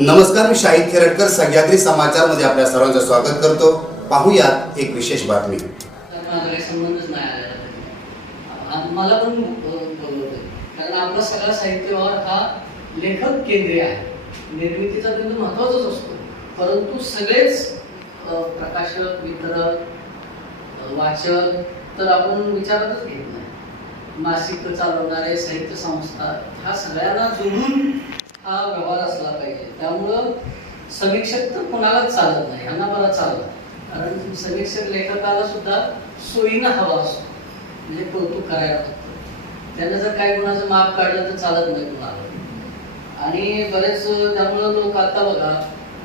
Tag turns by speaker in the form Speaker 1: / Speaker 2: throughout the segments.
Speaker 1: नमस्कार मी शाहिद खेरटकर सह्याद्री समाचारमध्ये आपल्या सर्वांचं स्वागत करतो. पाहूयात एक विशेष बातमी.
Speaker 2: नाही आ- मला पण कारण आपला सगळा साहित्यवार हा लेखक केंद्रीय आहे. निर्मितीचा बिंदू महत्वाचाच असतो. परंतु सगळेच प्रकाशक वितरक वाचक तर आपण विचारातच घेत नाही. मासिक चालवणारे साहित्य संस्था ह्या सगळ्यांना जोडून हा व्यवहार असला पाहिजे. त्यामुळं समीक्षक तर कुणालाच चालत नाही ह्यांना मला चालत कारण समीक्षक लेखकाला सुद्धा सोयीनं हवा असतो. म्हणजे कौतुक करायला लागतं त्यानं जर काही कुणाचं माप काढलं तर चालत नाही कुणाला. आणि बरेच त्यामुळं लोक आता बघा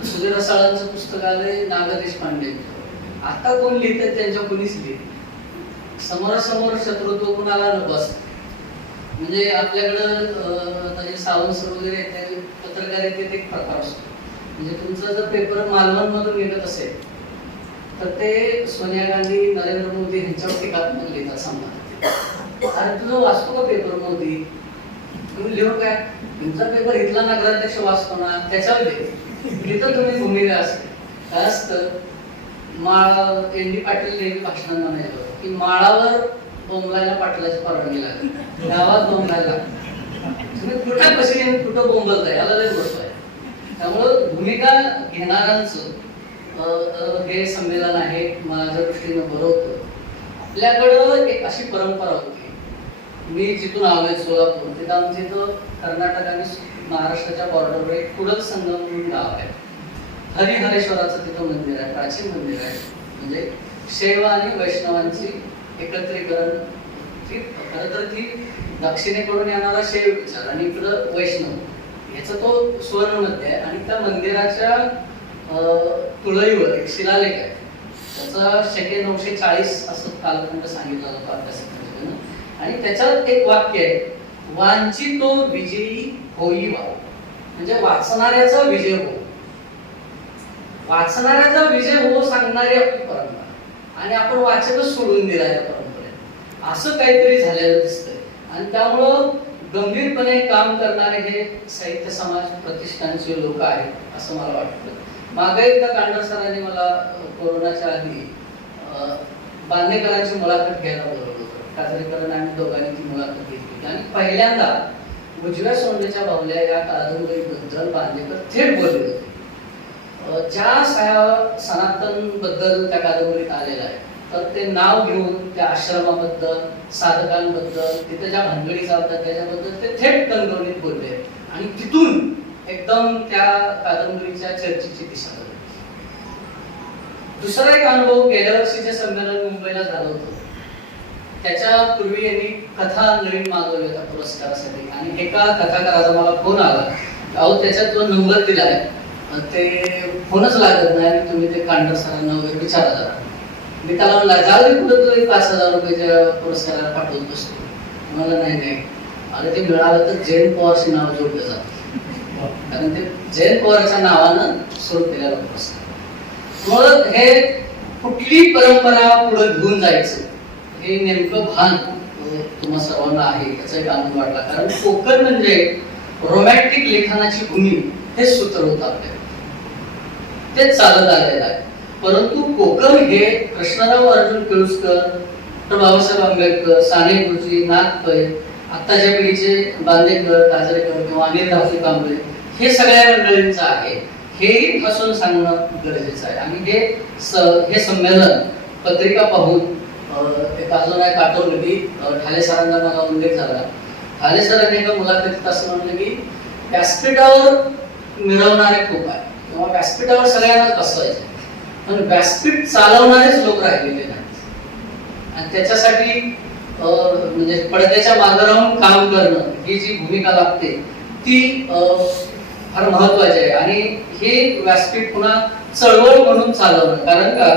Speaker 2: सुधीर रसाळांचं पुस्तक आलंय नागा देशपांडे आता कोण लिहितात त्यांच्या कोणीच लिहित समोरासमोर शत्रुत्व कुणाला नको असतं? म्हणजे आपल्याकडं अं, वगैरे आहेत, ते पत्रकारितेत एक प्रकार असतो. म्हणजे तुमचा जर पेपर मालवणमधून निघत असेल तर ते सोनिया गांधी नरेंद्र मोदी यांच्यावर टीकात्मक लिहितात समजा अरे तुझं वाचतो का पेपर मोदी? तुम्ही लिहू काय? तुमचा पेपर इथला नगराध्यक्ष वाचतो ना त्याच्यावर तिथं तुम्ही भूमिका असते. काय असतं? माळ एन डी पाटील नेहमी भाषणांना म्हणायचं की माळावर बोंबलायला पाटलाची परवानगी लागली गावात बोंबलायला लागली तुम्ही कुठं कशी कुठं बोंबलताय? याला लय बसतोय त्यामुळं भूमिका घेणाऱ्यांचं हे संमेलन आहे माझ्या दृष्टीनं बरं होतं. आपल्याकडं एक अशी परंपरा होती. मी जिथून आलोय सोलापूर तिथं आमच्या इथं कर्नाटक आणि महाराष्ट्राच्या बॉर्डरवर एक कुडक संगम म्हणून गाव आहे. हरिहरेश्वराचं तिथं मंदिर आहे प्राचीन मंदिर आहे. म्हणजे शैव आणि वैष्णवांची एकत्रीकरण. ती खरं तर ती दक्षिणेकडून येणारा शैव विचार आणि इकडं वैष्णव. याचा तो सुवर्णमध्ये आहे आणि त्या मंदिराच्या अं, तुळईवर एक शिलालेख आहे. त्याचा शके नऊशे चाळीस असं कालखंड सांगितला जातो अभ्यासकांच्याकडनं आणि त्याच्यात एक वाक्य आहे वांचितो विजयी होई वा म्हणजे वाचणाऱ्याचा विजय हो. वाचणाऱ्याचा विजय हो सांगणारी आपली परंपरा. आणि आपण वाचनच सोडून दिला या परंपरेत. असं काहीतरी झालेलं दिसतंय. आणि त्यामुळं गंभीरपणे काम करणारे हे साहित्य समाज प्रतिष्ठानचे लोक आहेत असं मला वाटतं. मागे एकदा कांडर सरांनी मला कोरोनाच्या आधी बांधेकरांची बांदेकरांची मुलाखत घ्यायला बोलवलं होतं. काजरेकर आणि आम्ही दोघांनी ती मुलाखत घेतली आणि पहिल्यांदा उजव्या सोंडेच्या बावल्या या कादंबरीबद्दल बांदेकर थेट बोलले होते. ज्या सया सनातनबद्दल त्या कादंबरीत आलेलं आहे तर ते नाव घेऊन त्या आश्रमाबद्दल साधकांबद्दल तिथे ज्या भानगडी चालतात त्याच्याबद्दल ते थेट कणकवलीत बोलले. आणि तिथून एकदम त्या कादंबरीच्या चर्चेची दिशा बदलली. दुसरा एक अनुभव गेल्या वर्षीचे संमेलन मुंबईला झालं होतं. त्याच्या पूर्वी यांनी कथा नवीन मागवली होत्या पुरस्कारासाठी. आणि एका कथाकाराचा मला फोन आला. अहो त्याच्यात तो नंबर दिलाय. आहे ते फोनच लागत नाही आणि तुम्ही ते कांडर सरांना वगैरे विचारा जरा. मी त्याला म्हणला जाऊ कुठं तू पाच हजार रुपयाच्या पुरस्काराला पाठवत बसतो. मला नाही नाही. अरे ते मिळालं तर जैन पवारचे नाव जोडलं जात. कारण ते जैन पवारच्या नावानं सुरू केलेला पुरस्कार. मग हे कुठली परंपरा पुढे घेऊन जायचं हे नेमकं भान तुम्हा सर्वांना आहे याचा एक आनंद वाटला. कारण कोकण म्हणजे रोमॅन्टिक लेखनाची भूमी हे सूत्र होतं आपल्या ते चालत आलेलं आहे. परंतु कोकण हे कृष्णराव अर्जुन केळुसकर डॉक्टर बाबासाहेब आंबेडकर साने गुरुजी नाथ पै आत्ताच्या पिढीचे बांदेकर काजरेकर किंवा अनिल रावजी कांबळे हे सगळ्या मंडळींचं आहे. हेही ठसून सांगणं गरजेचं आहे. आणि हे स- हे संमेलन पत्रिका पाहून एक अजून एक आठवलं की ठाले सरांना मला उल्लेख झाला. ठाले सरांनी एका मुलाखतीत असं म्हणलं की व्यासपीठावर मिरवणारे खूप आहे. किंवा व्यासपीठावर सगळ्यांनाच बसवायचे पण व्यासपीठ चालवणारेच लोक राहिलेले नाहीत. आणि त्याच्यासाठी म्हणजे पडद्याच्या मागे राहून काम करणं ही जी भूमिका लागते ती फार महत्वाची आहे. आणि हे व्यासपीठ पुन्हा चळवळ म्हणून चालवणं. कारण का?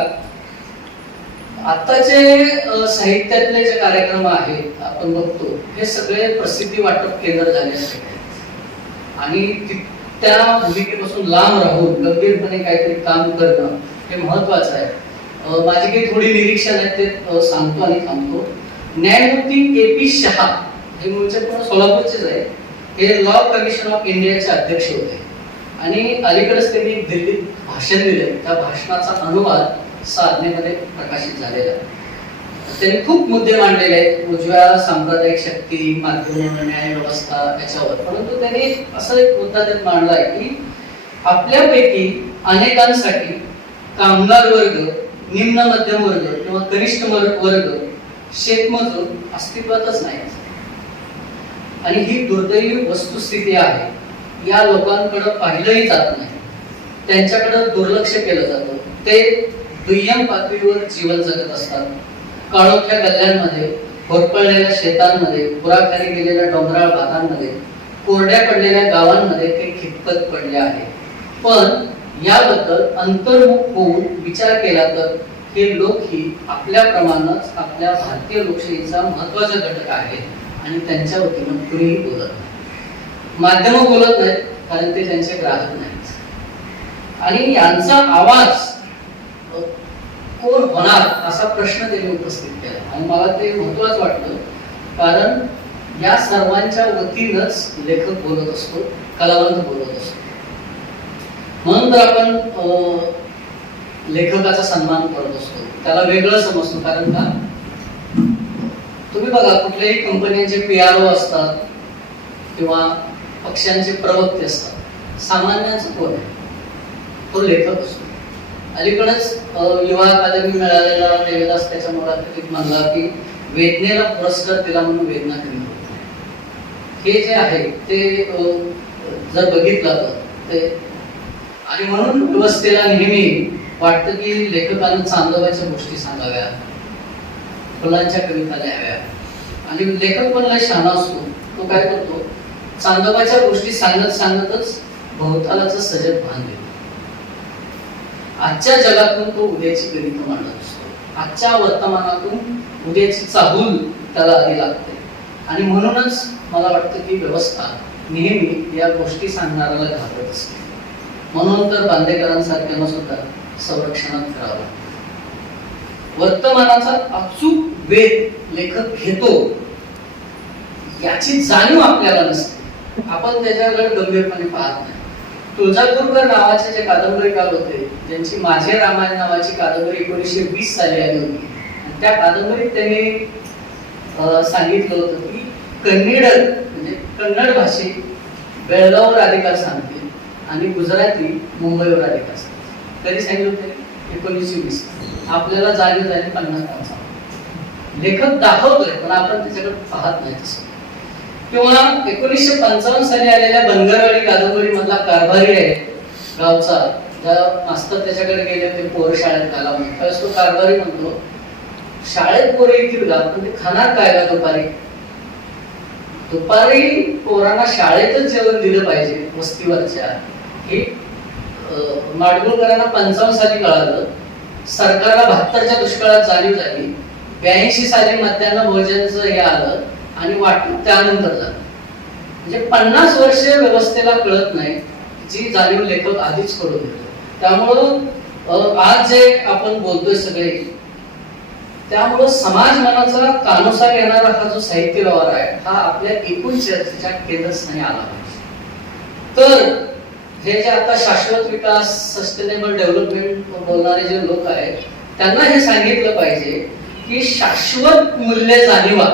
Speaker 2: आताचे साहित्यातले जे कार्यक्रम आहेत आपण बघतो हे सगळे प्रसिद्धी वाटप केंद्र झाले आणि त्या भूमिकेपासून लांब राहून गंभीरपणे काहीतरी काम करणं हे महत्वाचं आहे. माझी काही थोडी निरीक्षण आहेत ते सांगतो आणि थांबतो. न्यायमूर्ती ए पी शहा हे मूळचे पण सोलापूरचेच आहे हे लॉ कमिशन ऑफ इंडियाचे अध्यक्ष होते. आणि अलीकडेच त्यांनी दिल्लीत भाषण दिले त्या भाषणाचा अनुवाद साधनेमध्ये प्रकाशित झालेला आहे. त्यांनी खूप मुद्दे मांडलेले आहेत. उजव्या सांप्रदायिक शक्ती माध्यम न्याय व्यवस्था याच्यावर. परंतु त्यांनी असं एक मुद्दा त्यात मांडला आहे की आपल्यापैकी अनेकांसाठी कामगार वर्ग निम्न मध्यम वर्ग किंवा कनिष्ठ वर्ग वर्ग शेतमजूर अस्तित्वातच नाही आणि ही दुर्दैवी वस्तुस्थिती आहे. या लोकांकडे पाहिलंही जात नाही. त्यांच्याकडे दुर्लक्ष केलं जातं. ते दुय्यम पातळीवर जीवन जगत असतात. काळोख्या गल्ल्यांमध्ये होरपळलेल्या शेतांमध्ये पुराखाली गेलेल्या डोंगराळ भागांमध्ये कोरड्या पडलेल्या गावांमध्ये ते खितपत पडले आहे. पण याबद्दल अंतर्मुख होऊन विचार केला तर हे लोक ही आपल्याप्रमाणेच आपल्या भारतीय लोकशाहीचा महत्त्वाचा घटक आहे आणि त्यांच्या वतीनं कुणीही बोलत नाही. माध्यम बोलत नाहीत कारण ते त्यांचे ग्राहक नाहीत. आणि यांचा आवाज कोण होणार असा प्रश्न त्यांनी उपस्थित केला. आणि मला ते महत्वाचं वाटलं कारण या सर्वांच्या वतीनंच लेखक बोलत असतो कलावंत बोलत असतो. म्हणून तर आपण लेखकाचा सन्मान करत असतो. त्याला वेगळं समजतो कारण का? तुम्ही बघा कुठल्याही कंपन्यांचे पी आर ओ असतात किंवा पक्षांचे प्रवक्ते असतात. सामान्यांचं कोण आहे? तो लेखक असतो. अलीकडेच युवा अकादमी मिळालेला देवदास त्याच्या मुलाखतीत म्हणला की वेदनेला पुरस्कार दिला म्हणून वेदना कमी होत हे जे आहे ते जर बघितलं तर ते आणि म्हणून व्यवस्थेला नेहमी वाटतं की लेखकानं चांदवायच्या गोष्टी सांगाव्या फुलांच्या कविता लिहाव्या. आणि लेखक पण लय शहाणा असतो तो काय करतो? चांदोबाच्या गोष्टी सांगत सांगतच भोवतालाचं सजग भान देतो आजच्या जगातून तो उद्याची गणित मांडत असतो. आजच्या वर्तमानातून उद्याची चाहूल त्याला आधी लागते. आणि म्हणूनच मला वाटतं की व्यवस्था नेहमी या गोष्टी सांगणाऱ्याला घाबरत असते. म्हणून तर बांदेकरांसारख्यानं सुद्धा संरक्षणात करावं. वर्तमानाचा अचूक वेध लेखक घेतो याची जाणीव आपल्याला नसते. आपण त्याच्याकडे गंभीरपणे पाहत नाही. तुळजापूरकर नावाचे जे कादंबरीकार होते ज्यांची माझे रामायण नावाची कादंबरी एकोणीसशे वीस साली आली होती आणि त्या कादंबरीत त्यांनी सांगितलं होतं की कन्नड म्हणजे कन्नड भाषिक बेळगाव अधिकार सांगते. आणि गुजराती मुंबईवर आले असतात तरी सांगितलं होते एकोणीसशे वीस. आपल्याला जागे झाले पन्नास पंचावन्न लेखक दाखवतोय पण आपण त्याच्याकडे पाहत नाही तसं. किंवा एकोणीसशे पंचावन्न साली आलेल्या बनगरवाडी कादंबरी मधला कारभारी आहे गावचा मास्तर त्याच्याकडे गेले होते पोर शाळेत घाला म्हणून त्यावेळेस तो कारभारी म्हणतो शाळेत पोर येतील का? पण ते खाणार काय का दुपारी? दुपारी पोरांना शाळेतच जेवण दिलं पाहिजे वस्तीवरच्या. हे माडगुळकरांना पंचावन्न साली कळालं. सरकारला बहात्तरच्या दुष्काळात चालू झाली. ब्याऐंशी साली मध्यान्ह भोजनचं हे आलं आणि वाटलं त्यानंतर झालं. म्हणजे पन्नास वर्ष व्यवस्थेला कळत नाही जी जाणीव लेखक आधीच करून देतो त्यामुळं आज जे आपण बोलतोय सगळे त्यामुळं समाज मनाचा कानुसार येणारा हा जो साहित्य व्यवहार आहे हा आपल्या एकूण चर्चेच्या केंद्रस्थानी आला पाहिजे. तर हे जे आता शाश्वत विकास सस्टेनेबल डेव्हलपमेंट बोलणारे जे लोक आहेत त्यांना हे सांगितलं पाहिजे की शाश्वत मूल्य जाणीवा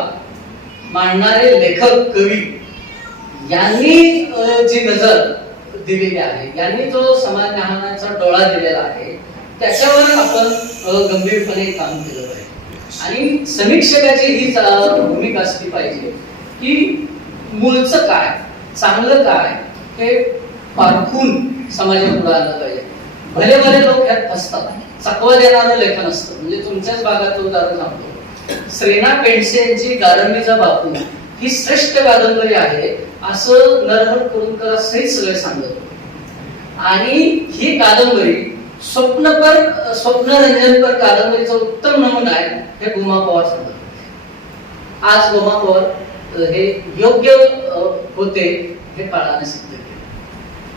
Speaker 2: मांडणारे लेखक कवी यांनी जी नजर दिलेली आहे यांनी जो समाज न्याहाचा डोळा दिलेला आहे त्याच्यावर आपण गंभीरपणे काम केलं पाहिजे. आणि समीक्षकाची ही भूमिका असली पाहिजे की मूळचं काय चांगलं काय हे पारखून समाजापुढे आलं पाहिजे. भले भले लोक यात फसतात. चकवा देणारं लेखन असतं. म्हणजे तुमच्याच भागात उदाहरण सांगतो. श्रेना पेंडसे यांची गारंबीचा बापू ही श्रेष्ठ कादंबरी आहे असं नरहर कुरुंकर सहित सगळे सांगत आणि ही कादंबरी स्वप्नपर स्वप्नरंजनपर कादंबरीचा उत्तम नमुना आहे हे गुमा पवार सांगत आज गुमा पवार हे योग्य होते हे काळाने सिद्ध केले.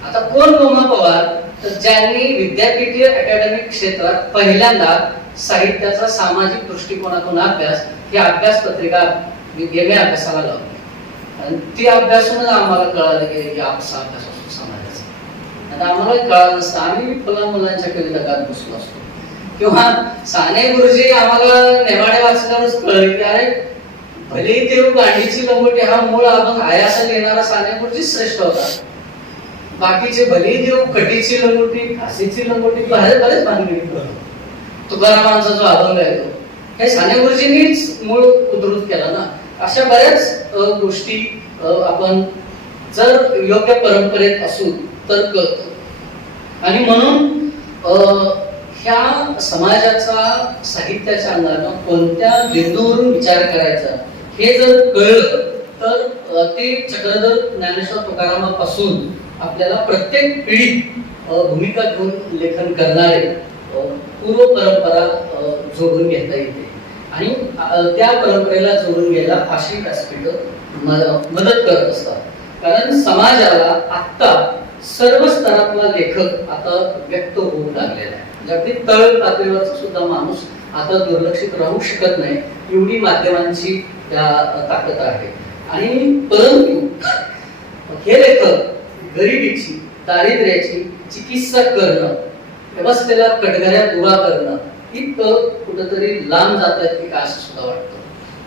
Speaker 2: आता कोण गोमा पवार? तर ज्यांनी विद्यापीठीय अकॅडमिक क्षेत्रात पहिल्यांदा साहित्याचा सामाजिक दृष्टिकोनातून अभ्यास ही अभ्यास पत्रिका एम अभ्यासाला लावली. आणि ती अभ्यासूनच आम्हाला कळालं की हा अभ्यास असतो समाजाचा. आता आम्हाला कळालं नसतं. आम्ही फुला मुलांच्या कविता गात बसलो असतो. किंवा साने गुरुजी आम्हाला नेवाड्या वाचल्यावरच कळलं की अरे भले देव गांडीची लंगोटी हा मूळ अभंग आयासा येणारा साने गुरुजी श्रेष्ठ होता. बाकीचे भले देव कटीची लंगोटी काशीची लंगोटी बरेच बरेच भानगडी तुकारामांचा जो अभंग आहे तो हे साने गुरुजींनीच मूळ उद्धृत केला ना. अशा बऱ्याच गोष्टी आपण जर योग्य परंपरेत असू तर कळतो. आणि म्हणून ह्या समाजाचा साहित्याच्या अंगानं कोणत्या बिंदूवरून विचार करायचा हे जर कळलं तर ते चक्रधर ज्ञानेश्वर तुकारामापासून आपल्याला प्रत्येक पिढीत भूमिका घेऊन लेखन करणारे पूर्व परंपरा जोडून घेता येते. आणि त्या परंपरेला जोडून घ्यायला अशी व्यासपीठ मदत करत असतात. कारण समाजाला आत्ता सर्व स्तरातला लेखक आता व्यक्त होऊ लागलेला आहे. म्हणजे अगदी तळ पातळीवरचा सुद्धा माणूस आता दुर्लक्षित राहू शकत नाही एवढी माध्यमांची त्या ताकद आहे. आणि परंतु हे लेखक गरिबीची दारिद्र्याची चिकित्सा करणं व्यवस्थेला कटघऱ्यात उभा करणं इतकं कुठंतरी लांब जातात की काय सुद्धा वाटतं.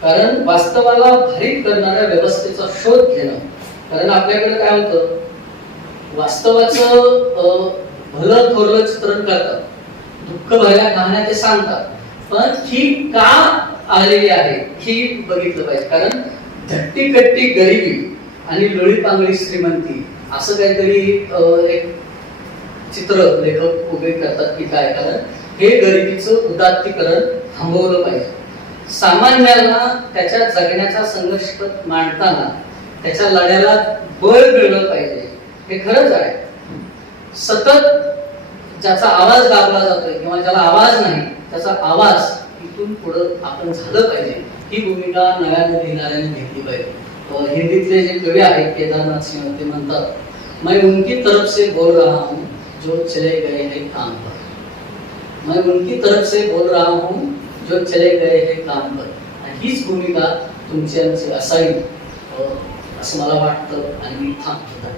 Speaker 2: कारण वास्तवाला भारीत करणाऱ्या व्यवस्थेचा शोध घेणं कारण आपल्याकडे काय होतं? वास्तवाचं अं, भलं थोरलं चित्रण करतात. दुःख भरल्या कहाण्या ते सांगतात. पण ही का आलेली आहे ही बघितलं पाहिजे. कारण धट्टी कट्टी गरिबी आणि लोळी पांगळी श्रीमंती असं काहीतरी अं, एक चित्र लेखक उभे करतात की काय? कारण हे गरिबीचं उदात्तीकरण थांबवलं पाहिजे. सामान्याला त्याच्या जगण्याचा संघर्ष मांडताना त्याच्या लढ्याला बळ मिळलं पाहिजे. हे खरंच आहे. सतत ज्याचा आवाज दाबला जातोय किंवा ज्याला आवाज नाही त्याचा आवाज इथून पुढं आपण झालं पाहिजे. ही भूमिका नव्यानं लिहिणाऱ्याने घेतली पाहिजे. हिंदीतले जे कवी आहेत केदारनाथ सिंह ते म्हणतात मैं उनकी तरफ से बोल रहा हूँ जो चले गए हैं काम पर. मैं उनकी तरफ से बोल रहा हूँ जो चले गए हैं काम पर. आणि हीच भूमिका तुमची आमची असावी अं, असं मला वाटतं आणि मी थांबतो.